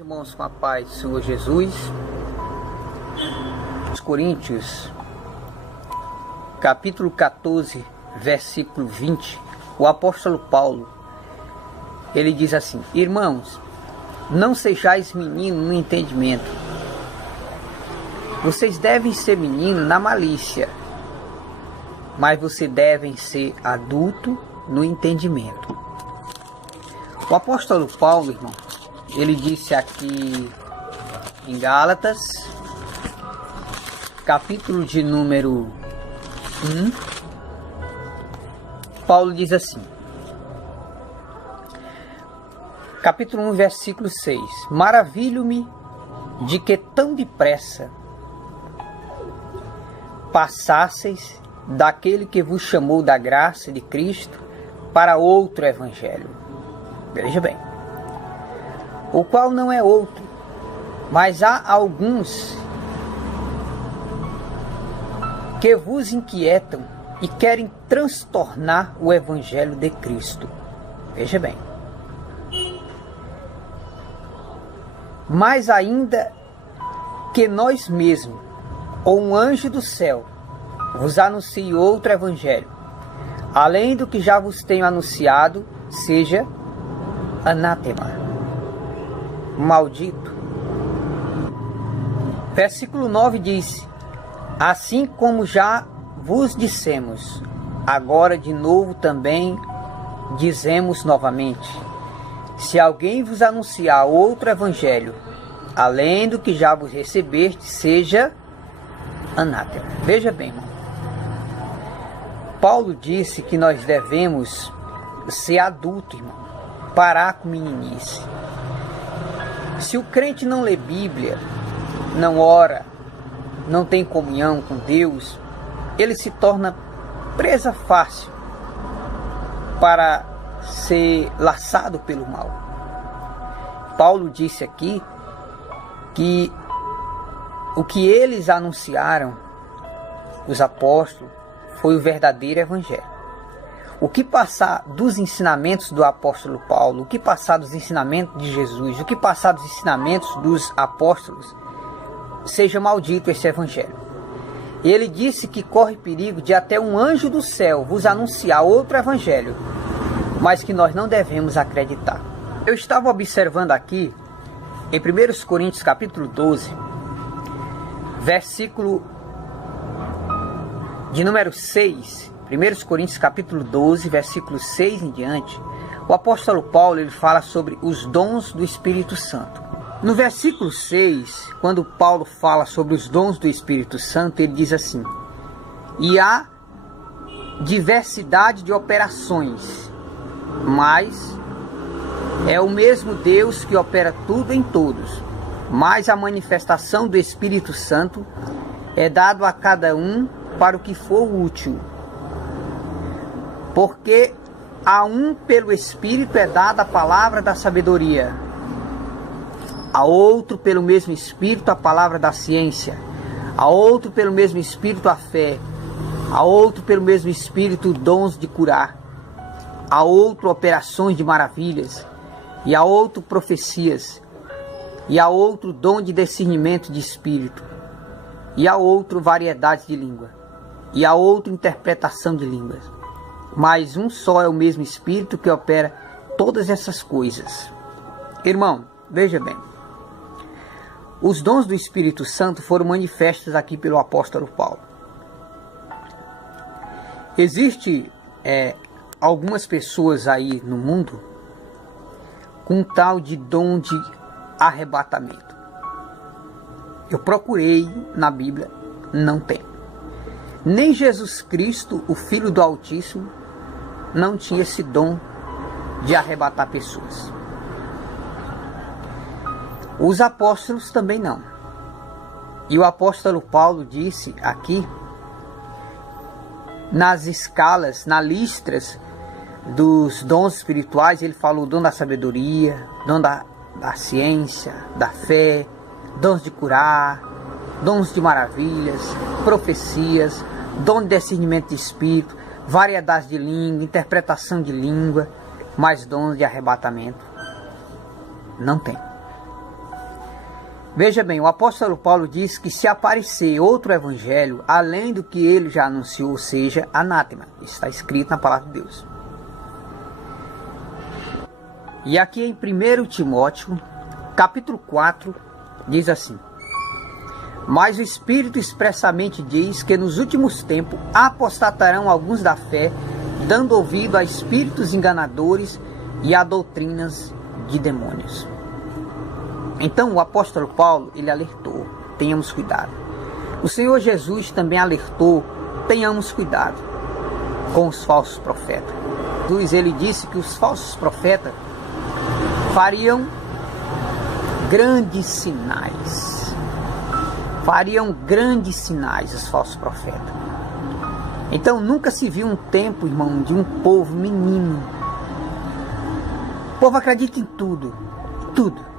Irmãos, com a paz do Senhor Jesus. Os Coríntios, capítulo 14, versículo 20, o apóstolo Paulo, ele diz assim: irmãos, não sejais meninos no entendimento. Vocês devem ser meninos na malícia, mas vocês devem ser adultos no entendimento. O apóstolo Paulo, irmão, ele disse aqui em Gálatas, capítulo de número 1, Paulo diz assim, capítulo 1, versículo 6: maravilho-me de que tão depressa passasseis daquele que vos chamou da graça de Cristo para outro evangelho. Veja bem, o qual não é outro, mas há alguns que vos inquietam e querem transtornar o evangelho de Cristo. Veja bem, mais ainda que nós mesmos, ou um anjo do céu, vos anuncie outro evangelho, além do que já vos tenho anunciado, seja anátema, maldito. Versículo 9 diz: assim como já vos dissemos, agora de novo também dizemos novamente, se alguém vos anunciar outro evangelho, além do que já vos recebeste, seja anátema. Veja bem, irmão, Paulo disse que nós devemos ser adultos, irmão, parar com meninice. Se o crente não lê Bíblia, não ora, não tem comunhão com Deus, ele se torna presa fácil para ser laçado pelo mal. Paulo disse aqui que o que eles anunciaram, os apóstolos, foi o verdadeiro evangelho. O que passar dos ensinamentos do apóstolo Paulo, o que passar dos ensinamentos de Jesus, o que passar dos ensinamentos dos apóstolos, seja maldito esse evangelho. Ele disse que corre perigo de até um anjo do céu vos anunciar outro evangelho, mas que nós não devemos acreditar. Eu estava observando aqui, em 1 Coríntios capítulo 12, versículo de número 6, 1 Coríntios capítulo 12, versículo 6 em diante, o apóstolo Paulo ele fala sobre os dons do Espírito Santo. No versículo 6, quando Paulo fala sobre os dons do Espírito Santo, ele diz assim: e há diversidade de operações, mas é o mesmo Deus que opera tudo em todos, mas a manifestação do Espírito Santo é dado a cada um para o que for útil. Porque a um pelo Espírito é dada a palavra da sabedoria, a outro pelo mesmo Espírito a palavra da ciência, a outro pelo mesmo Espírito a fé, a outro pelo mesmo Espírito dons de curar, a outro operações de maravilhas, e a outro profecias, e a outro dom de discernimento de espírito, e a outro variedade de língua, e a outro interpretação de línguas. Mas um só é o mesmo Espírito que opera todas essas coisas. Irmão, veja bem, os dons do Espírito Santo foram manifestos aqui pelo apóstolo Paulo. Existe algumas pessoas aí no mundo com um tal de dom de arrebatamento. Eu procurei na Bíblia, não tem. Nem Jesus Cristo, o Filho do Altíssimo, não tinha esse dom de arrebatar pessoas. Os apóstolos também não. E o apóstolo Paulo disse aqui, nas escalas, nas listras dos dons espirituais, ele falou dom da sabedoria, dom da ciência, da fé, dons de curar, dons de maravilhas, profecias, dom de discernimento de espírito, variedade de língua, interpretação de língua, mas dons de arrebatamento não tem. Veja bem, o apóstolo Paulo diz que se aparecer outro evangelho, além do que ele já anunciou, seja anátema. Isso está escrito na palavra de Deus. E aqui em 1 Timóteo, capítulo 4, diz assim: mas o Espírito expressamente diz que nos últimos tempos apostatarão alguns da fé, dando ouvido a espíritos enganadores e a doutrinas de demônios. Então o apóstolo Paulo, ele alertou, tenhamos cuidado. O Senhor Jesus também alertou, tenhamos cuidado com os falsos profetas. Jesus, ele disse que os falsos profetas fariam grandes sinais. Fariam grandes sinais os falsos profetas. Então nunca se viu um tempo, irmão, de um povo menino. O povo acredita em tudo, tudo.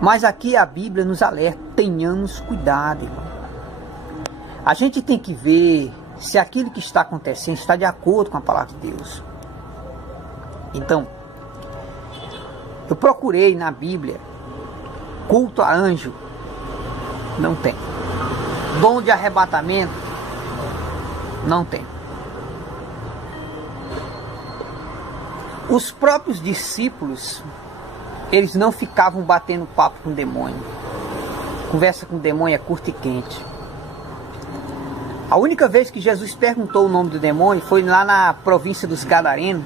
Mas aqui a Bíblia nos alerta, tenhamos cuidado, irmão. A gente tem que ver se aquilo que está acontecendo está de acordo com a palavra de Deus. Então, eu procurei na Bíblia, culto a anjo, não tem. Dom de arrebatamento, não tem. Os próprios discípulos, eles não ficavam batendo papo com o demônio. Conversa com o demônio é curta e quente. A única vez que Jesus perguntou o nome do demônio foi lá na província dos Gadarenos.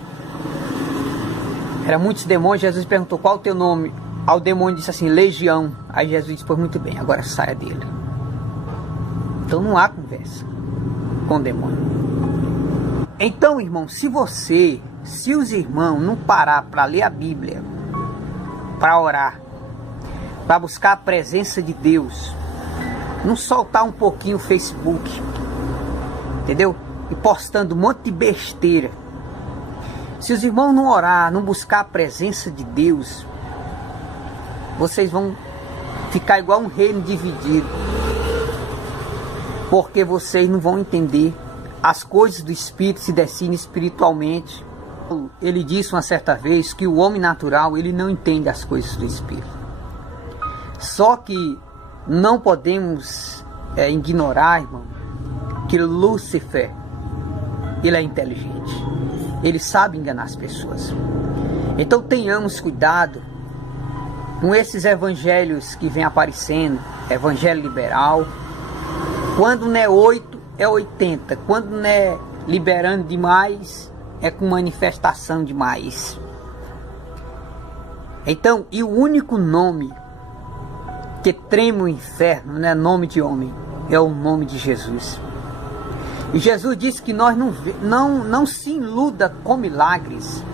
Eram muitos demônios. Jesus perguntou: qual é o teu nome? Ao demônio disse assim: Legião. Aí Jesus disse: pois muito bem, agora saia dele. Então não há conversa com o demônio. Então, irmão, se os irmãos não parar para ler a Bíblia, para orar, para buscar a presença de Deus, não soltar um pouquinho o Facebook, entendeu? E postando um monte de besteira. Se os irmãos não orar, não buscar a presença de Deus, vocês vão ficar igual um reino dividido, porque vocês não vão entender as coisas do Espírito, se decidem espiritualmente. Ele disse uma certa vez que o homem natural, ele não entende as coisas do Espírito. Só que não podemos ignorar, irmão, que Lúcifer, ele é inteligente. Ele sabe enganar as pessoas. Então tenhamos cuidado com esses evangelhos que vêm aparecendo. Evangelho liberal. Quando não é 8, é 80. Quando não é liberando demais, é com manifestação demais. Então, e o único nome que treme o inferno não é nome de homem, é o nome de Jesus. E Jesus disse que nós não se iluda com milagres.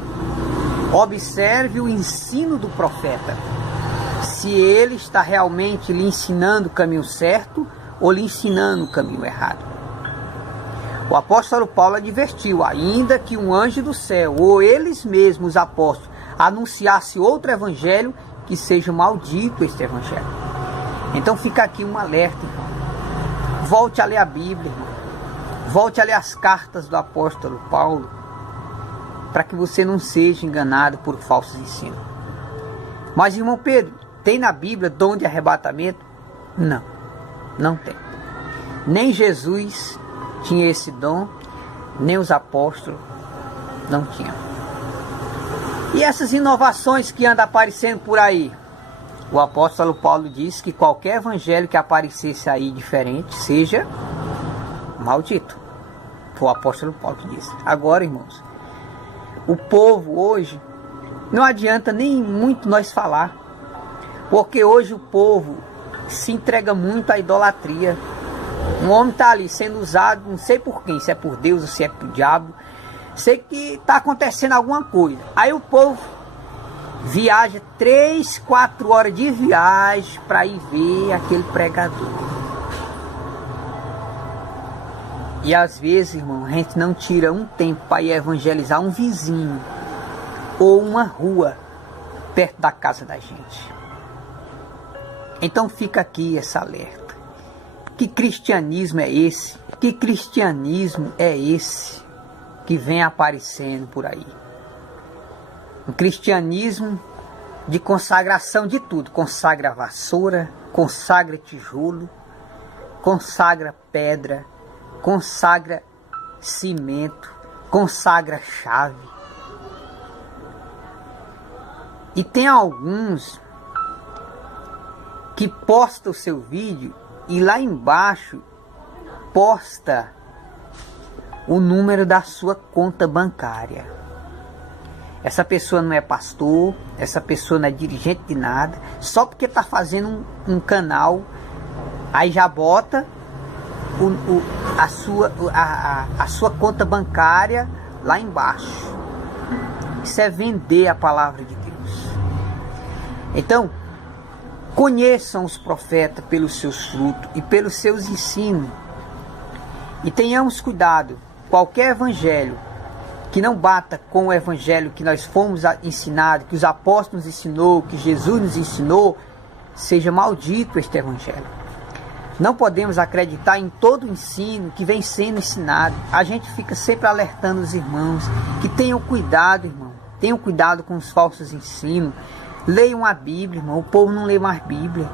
Observe o ensino do profeta, se ele está realmente lhe ensinando o caminho certo ou lhe ensinando o caminho errado. O apóstolo Paulo advertiu: ainda que um anjo do céu ou eles mesmos, os apóstolos, anunciasse outro evangelho, que seja maldito este evangelho. Então fica aqui um alerta, irmão. Volte a ler a Bíblia, irmão. Volte a ler as cartas do apóstolo Paulo, para que você não seja enganado por falsos ensinos. Mas, irmão Pedro, tem na Bíblia dom de arrebatamento? Não, não tem. Nem Jesus tinha esse dom, nem os apóstolos não tinham. E essas inovações que andam aparecendo por aí? O apóstolo Paulo disse que qualquer evangelho que aparecesse aí diferente, seja maldito. Foi o apóstolo Paulo que disse. Agora, irmãos, o povo hoje, não adianta nem muito nós falar, porque hoje o povo se entrega muito à idolatria. Um homem está ali sendo usado, não sei por quem, se é por Deus ou se é por diabo, sei que está acontecendo alguma coisa. Aí o povo viaja 3, 4 horas de viagem para ir ver aquele pregador. E às vezes, irmão, a gente não tira um tempo para ir evangelizar um vizinho ou uma rua perto da casa da gente. Então fica aqui esse alerta. Que cristianismo é esse? Que cristianismo é esse que vem aparecendo por aí? Um cristianismo de consagração de tudo. Consagra vassoura, consagra tijolo, consagra pedra, consagra cimento, consagra chave. E tem alguns que posta o seu vídeo e lá embaixo posta o número da sua conta bancária. Essa pessoa não é pastor, essa pessoa não é dirigente de nada, só porque está fazendo um canal, aí já bota a sua conta bancária lá embaixo. Isso é vender a palavra de Deus. Então, conheçam os profetas pelos seus frutos e pelos seus ensinos. E tenhamos cuidado, qualquer evangelho que não bata com o evangelho que nós fomos ensinados, que os apóstolos nos ensinou, que Jesus nos ensinou, seja maldito este evangelho. Não podemos acreditar em todo o ensino que vem sendo ensinado. A gente fica sempre alertando os irmãos que tenham cuidado, irmão. Tenham cuidado com os falsos ensinos. Leiam a Bíblia, irmão. O povo não lê mais Bíblia.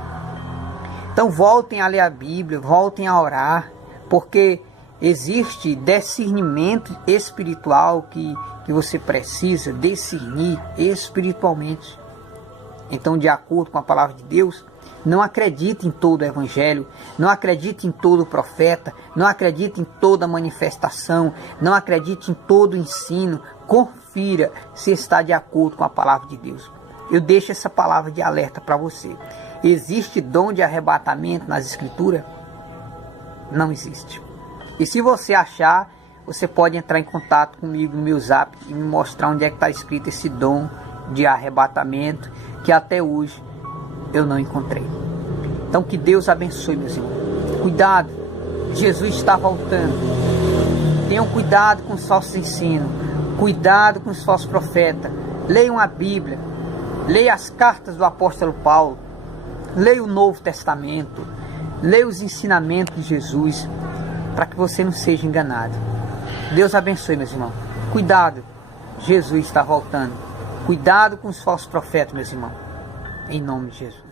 Então voltem a ler a Bíblia, voltem a orar, porque existe discernimento espiritual que você precisa discernir espiritualmente. Então, de acordo com a palavra de Deus, não acredite em todo o evangelho, não acredite em todo o profeta, não acredite em toda manifestação, não acredite em todo o ensino. Confira se está de acordo com a palavra de Deus. Eu deixo essa palavra de alerta para você. Existe dom de arrebatamento nas escrituras? Não existe. E se você achar, você pode entrar em contato comigo no meu zap e me mostrar onde é que está escrito esse dom de arrebatamento, que até hoje eu não encontrei. Então que Deus abençoe, meus irmãos. Cuidado, Jesus está voltando. Tenham cuidado com os falsos ensinos. Cuidado com os falsos profetas. Leiam a Bíblia. Leia as cartas do apóstolo Paulo. Leia o Novo Testamento. Leia os ensinamentos de Jesus, para que você não seja enganado. Deus abençoe, meus irmãos. Cuidado, Jesus está voltando. Cuidado com os falsos profetas, meus irmãos. Em nome de Jesus.